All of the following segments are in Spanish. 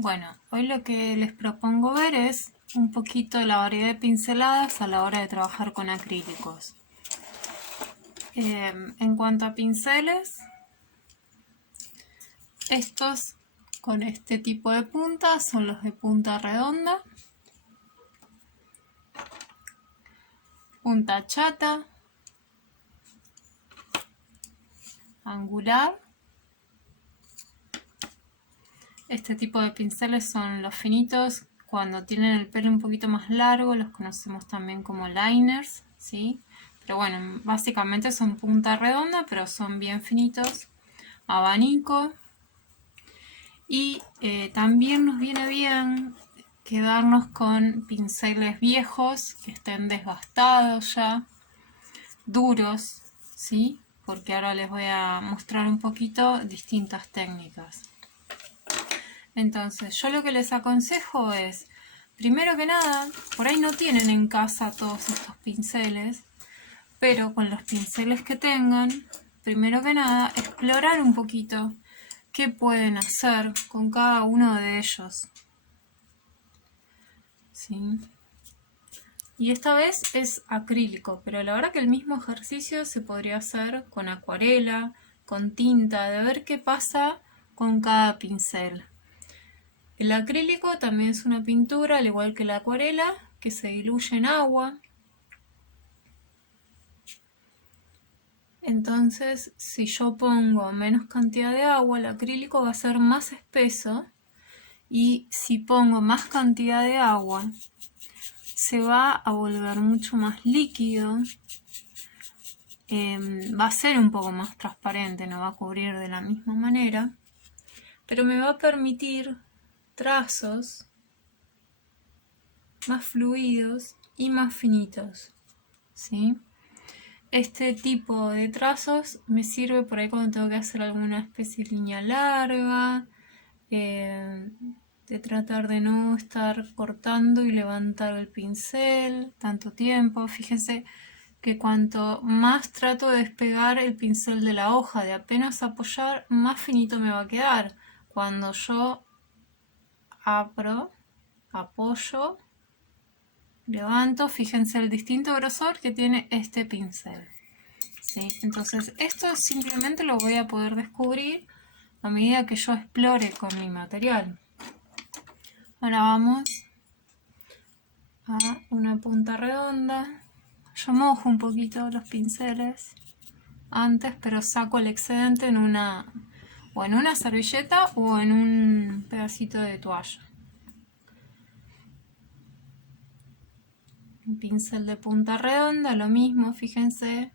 Bueno, hoy lo que les propongo ver es un poquito la variedad de pinceladas a la hora de trabajar con acrílicos. En cuanto a pinceles, estos con este tipo de punta son los de punta redonda, punta chata, angular. Este tipo de pinceles son los finitos. Cuando tienen el pelo un poquito más largo los conocemos también como liners, ¿sí? Pero bueno, básicamente son punta redonda, pero son bien finitos. Abanico. Y también nos viene bien quedarnos con pinceles viejos que estén desgastados ya, duros, ¿sí? Porque ahora les voy a mostrar un poquito distintas técnicas. Entonces, yo lo que les aconsejo es, primero que nada, por ahí no tienen en casa todos estos pinceles, pero con los pinceles que tengan, primero que nada, explorar un poquito qué pueden hacer con cada uno de ellos. ¿Sí? Y esta vez es acrílico, pero la verdad que el mismo ejercicio se podría hacer con acuarela, con tinta, de ver qué pasa con cada pincel. El acrílico también es una pintura, al igual que la acuarela, que se diluye en agua. Entonces, si yo pongo menos cantidad de agua, el acrílico va a ser más espeso. Y si pongo más cantidad de agua, se va a volver mucho más líquido. Va a ser un poco más transparente, no va a cubrir de la misma manera. Pero me va a permitir trazos más fluidos y más finitos, ¿sí? Este tipo de trazos me sirve por ahí cuando tengo que hacer alguna especie de línea larga, de tratar de no estar cortando y levantar el pincel tanto tiempo. Fíjense que cuanto más trato de despegar el pincel de la hoja, de apenas apoyar, más finito me va a quedar. Cuando yo abro, apoyo, levanto, fíjense el distinto grosor que tiene este pincel. ¿Sí? Entonces esto simplemente lo voy a poder descubrir a medida que yo explore con mi material. Ahora vamos a una punta redonda. Yo mojo un poquito los pinceles antes, pero saco el excedente en una servilleta o en un pedacito de toalla. Un pincel de punta redonda, lo mismo, fíjense.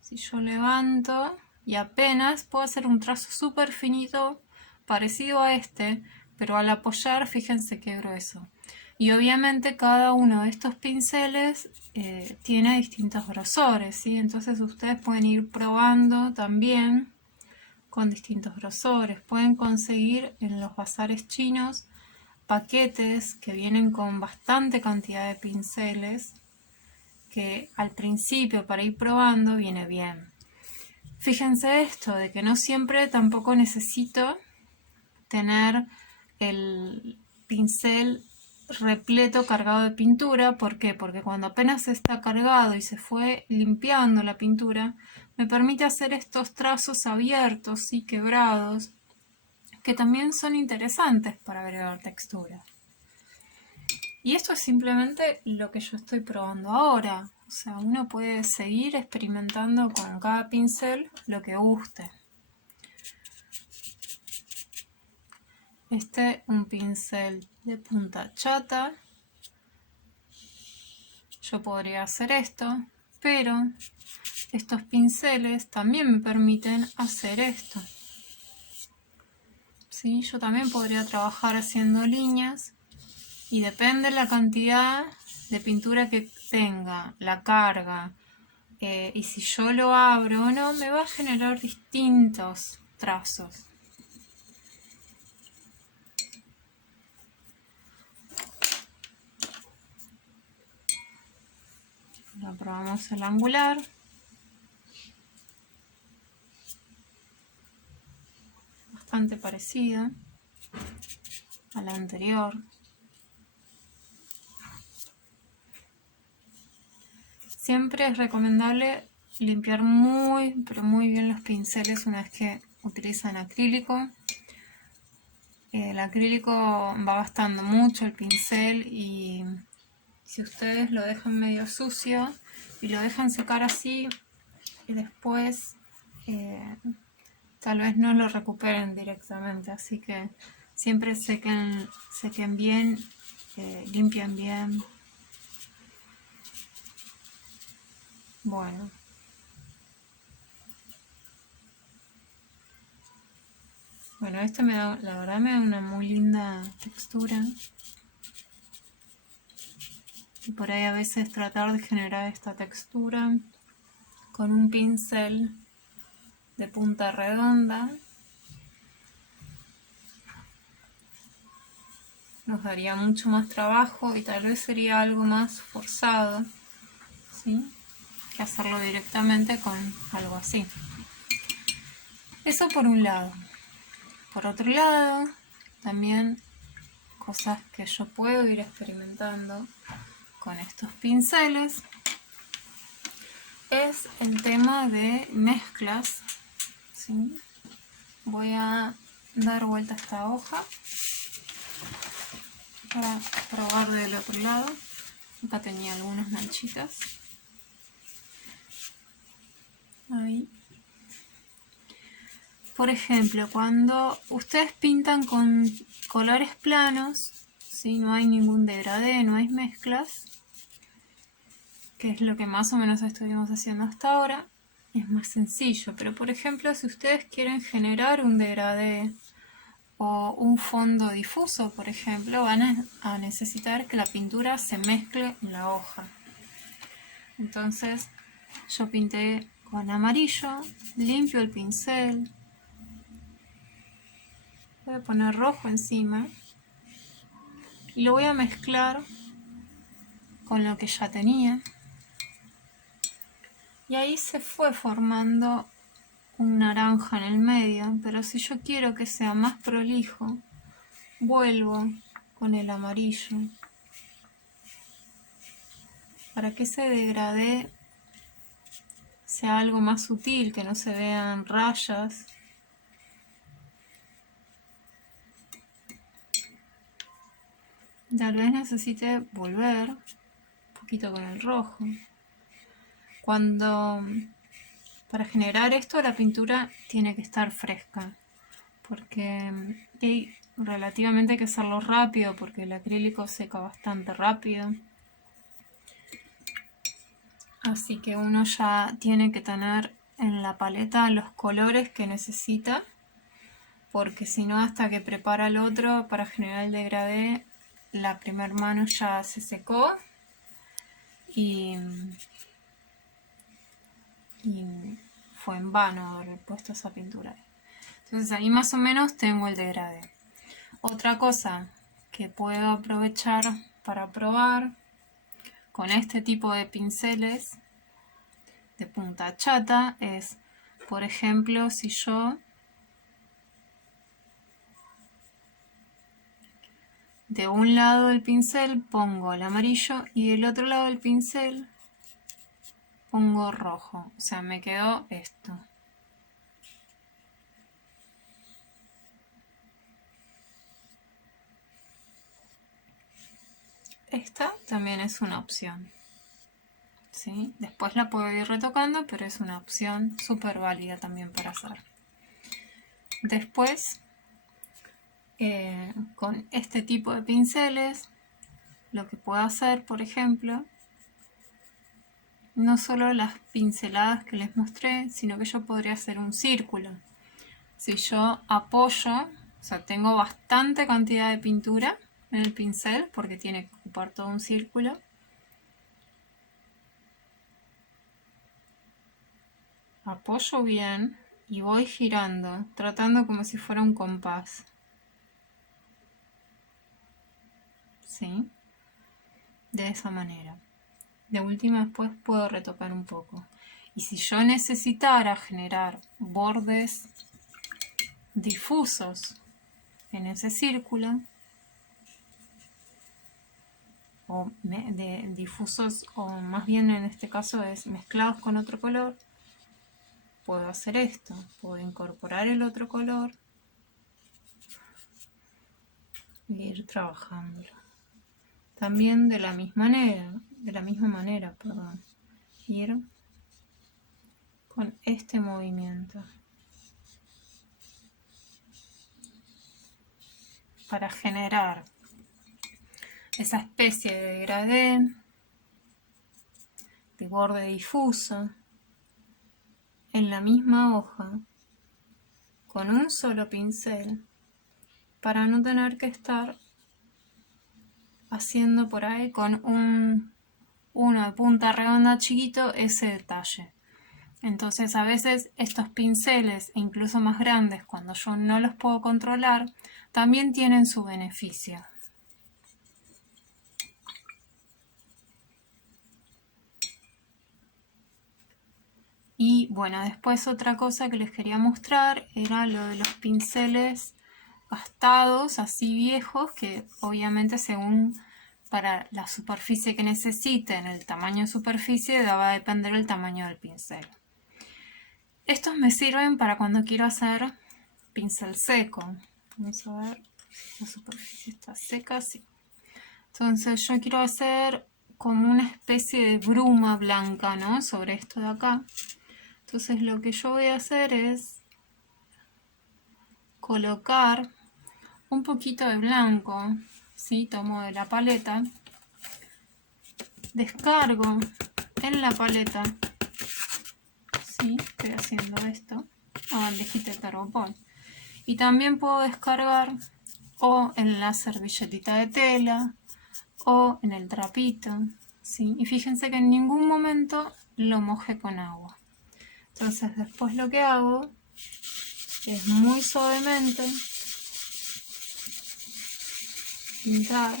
Si yo levanto y apenas puedo hacer un trazo súper finito parecido a este, pero al apoyar fíjense qué grueso. Y obviamente cada uno de estos pinceles tiene distintos grosores, ¿sí? Entonces ustedes pueden ir probando también con distintos grosores. Pueden conseguir en los bazares chinos paquetes que vienen con bastante cantidad de pinceles, que al principio para ir probando viene bien. Fíjense esto, de que no siempre tampoco necesito tener el pincel repleto cargado de pintura. ¿Por qué? Porque cuando apenas está cargado y se fue limpiando la pintura, me permite hacer estos trazos abiertos y quebrados, que también son interesantes para agregar textura. Y esto es simplemente lo que yo estoy probando ahora. O sea, uno puede seguir experimentando con cada pincel lo que guste. Un pincel de punta chata. Yo podría hacer esto, pero estos pinceles también me permiten hacer esto. ¿Sí? Yo también podría trabajar haciendo líneas y depende la cantidad de pintura que tenga, la carga, y si yo lo abro o no, me va a generar distintos trazos. Ahora probamos el angular. Bastante parecida. a la anterior. Siempre es recomendable limpiar muy, pero muy bien los pinceles una vez que utilizan acrílico. El acrílico va gastando mucho el pincel y si ustedes lo dejan medio sucio y lo dejan secar así y después tal vez no lo recuperen directamente, así que siempre sequen bien, limpian bien. Bueno, este la verdad me da una muy linda textura. Y por ahí a veces tratar de generar esta textura con un pincel de punta redonda nos daría mucho más trabajo y tal vez sería algo más forzado, ¿sí?, que hacerlo directamente con algo así. Eso por un lado. Por otro lado, también cosas que yo puedo ir experimentando con estos pinceles es el tema de mezclas, ¿sí? Voy a dar vuelta a esta hoja para probar del otro lado. Acá tenía algunas manchitas. Ahí. Por ejemplo, cuando ustedes pintan con colores planos, ¿sí?, no hay ningún degradé, no hay mezclas, que es lo que más o menos estuvimos haciendo hasta ahora, es más sencillo. Pero por ejemplo, si ustedes quieren generar un degradé o un fondo difuso, por ejemplo, van a necesitar que la pintura se mezcle en la hoja. Entonces yo pinté con amarillo, limpio el pincel, voy a poner rojo encima y lo voy a mezclar con lo que ya tenía. Y ahí se fue formando un naranja en el medio, pero si yo quiero que sea más prolijo, vuelvo con el amarillo para que ese degradé sea algo más sutil, que no se vean rayas. Tal vez necesite volver un poquito con el rojo. Para generar esto la pintura tiene que estar fresca, porque relativamente hay que hacerlo rápido porque el acrílico seca bastante rápido. Así que uno ya tiene que tener en la paleta los colores que necesita, porque si no, hasta que prepara el otro para generar el degradé, la primera mano ya se secó y fue en vano haber puesto esa pintura. Entonces ahí más o menos tengo el degradé. Otra cosa que puedo aprovechar para probar con este tipo de pinceles de punta chata es, por ejemplo, si yo de un lado del pincel pongo el amarillo y del otro lado del pincel pongo rojo, o sea, me quedó esto. Esta también es una opción, ¿sí? Después la puedo ir retocando, pero es una opción súper válida también para hacer. Después, con este tipo de pinceles, lo que puedo hacer, por ejemplo, no solo las pinceladas que les mostré, sino que yo podría hacer un círculo. Si yo apoyo, o sea, tengo bastante cantidad de pintura en el pincel porque tiene que ocupar todo un círculo. Apoyo bien y voy girando, tratando como si fuera un compás. ¿Sí? De esa manera. De última, después puedo retocar un poco. Y si yo necesitara generar bordes difusos en ese círculo, o de difusos, o más bien en este caso es mezclados con otro color, puedo hacer esto, puedo incorporar el otro color e ir trabajándolo. También de la misma manera, perdón, ir con este movimiento para generar esa especie de degradé, de borde difuso, en la misma hoja, con un solo pincel, para no tener que estar haciendo por ahí con uno de punta redonda chiquito ese detalle. Entonces a veces estos pinceles, e incluso más grandes, cuando yo no los puedo controlar, también tienen su beneficio. Y bueno, después otra cosa que les quería mostrar era lo de los pinceles gastados, así viejos, que obviamente según para la superficie que necesiten, el tamaño de superficie, va a depender el tamaño del pincel. Estos me sirven para cuando quiero hacer pincel seco. Vamos a ver si la superficie está seca, sí. Entonces yo quiero hacer como una especie de bruma blanca, ¿no? Sobre esto de acá. Entonces lo que yo voy a hacer es colocar un poquito de blanco, ¿sí? Tomo de la paleta, descargo en la paleta, ¿sí? Estoy haciendo esto, la bandejita de carbopol. Y también puedo descargar o en la servilletita de tela o en el trapito, ¿sí? Y fíjense que en ningún momento lo mojé con agua. Entonces después lo que hago es muy suavemente pintar,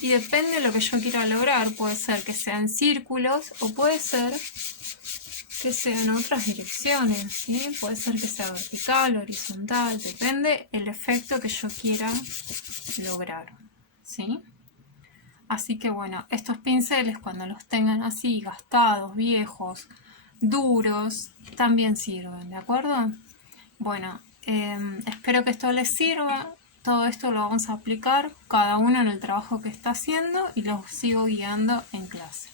y depende de lo que yo quiera lograr, puede ser que sean círculos o puede ser que sea en otras direcciones, ¿sí? Puede ser que sea vertical, horizontal, depende el efecto que yo quiera lograr, ¿sí? Así que bueno, estos pinceles cuando los tengan así gastados, viejos, duros, también sirven, ¿de acuerdo? Bueno, espero que esto les sirva. Todo esto lo vamos a aplicar cada uno en el trabajo que está haciendo y los sigo guiando en clase.